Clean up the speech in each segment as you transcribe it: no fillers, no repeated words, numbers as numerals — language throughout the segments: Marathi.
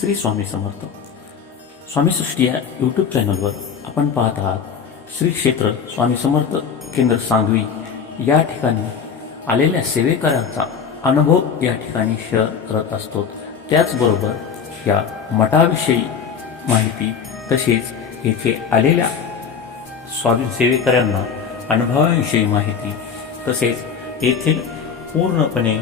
श्री स्वामी समर्थ. स्वामी सृष्टी या यूट्यूब चॅनलवर आपण पाहत आहात श्री क्षेत्र स्वामी समर्थ केंद्र सांगवी या ठिकाणी आलेल्या सेवेकरांचा अनुभव या ठिकाणी शेअर करत असतो. त्याचबरोबर या मठाविषयी माहिती तसेच येथे आलेल्या स्वामी सेवेकरांना अनुभवाविषयी माहिती तसेच येथील पूर्णपणे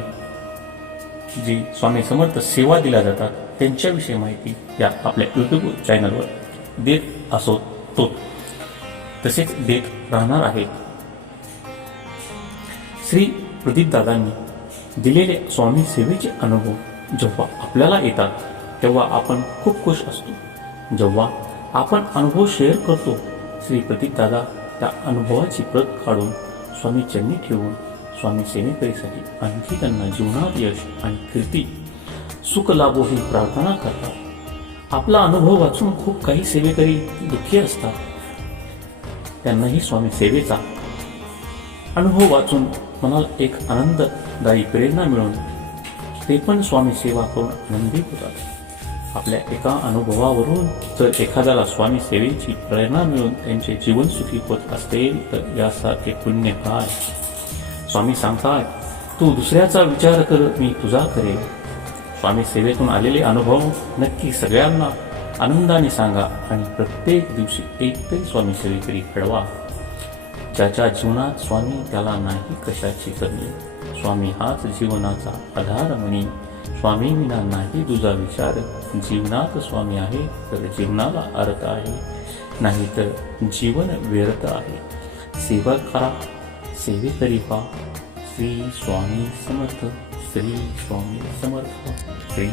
जी स्वामी समर्थ सेवा दिल्या जातात त्यांच्याविषयी माहिती या आपल्या यूट्यूब चॅनलवर देत असतो तसेच देत राहणार आहेत. श्री प्रदीपदादांनी दिलेले स्वामी सेवेचे अनुभव जेव्हा आपल्याला येतात तेव्हा आपण खूप खुश असतो. जेव्हा आपण अनुभव शेअर करतो श्री प्रदीपदादा त्या अनुभवाची प्रत काढून स्वामी चरणी ठेवून स्वामी सेवेकरीसाठी आणखी त्यांना जीवनात यश आणि कीर्ती सुख लाभो ही प्रार्थना करतात. आपला अनुभव वाचून खूप काही सेवेकरी दुःखी असतात. त्यांनाही स्वामी सेवेचा अनुभव वाचून मनाला एक आनंददायी प्रेरणा मिळून ते पण स्वामी सेवा करून आनंदी होतात. आपल्या एका अनुभवावरून जर एखाद्याला स्वामी सेवेची प्रेरणा मिळून त्यांचे जीवन सुखी होत असेल तर यासारखे पुण्य काय. स्वामी सांगतात, तू दुसऱ्याचा विचार कर, मी तुझा करेन. स्वामी सेवेतून आलेले अनुभव नक्की सगळ्यांना आनंदाने सांगा आणि प्रत्येक दिवशी एकतरी स्वामी सेवेकरी घडवा. ज्याच्या जीवनात स्वामी त्याला नाही कशाची कमी. स्वामी हाच जीवनाचा आधार म्हणी. स्वामी विना नाही तुझा विचार. जीवनात स्वामी आहे तर जीवनाला अर्थ आहे, नाही तर जीवन व्यर्थ आहे. सेवा करा, सेवेकरी व्हा. श्री स्वामी समर्थ. श्री स्वामी समर्थ. श्री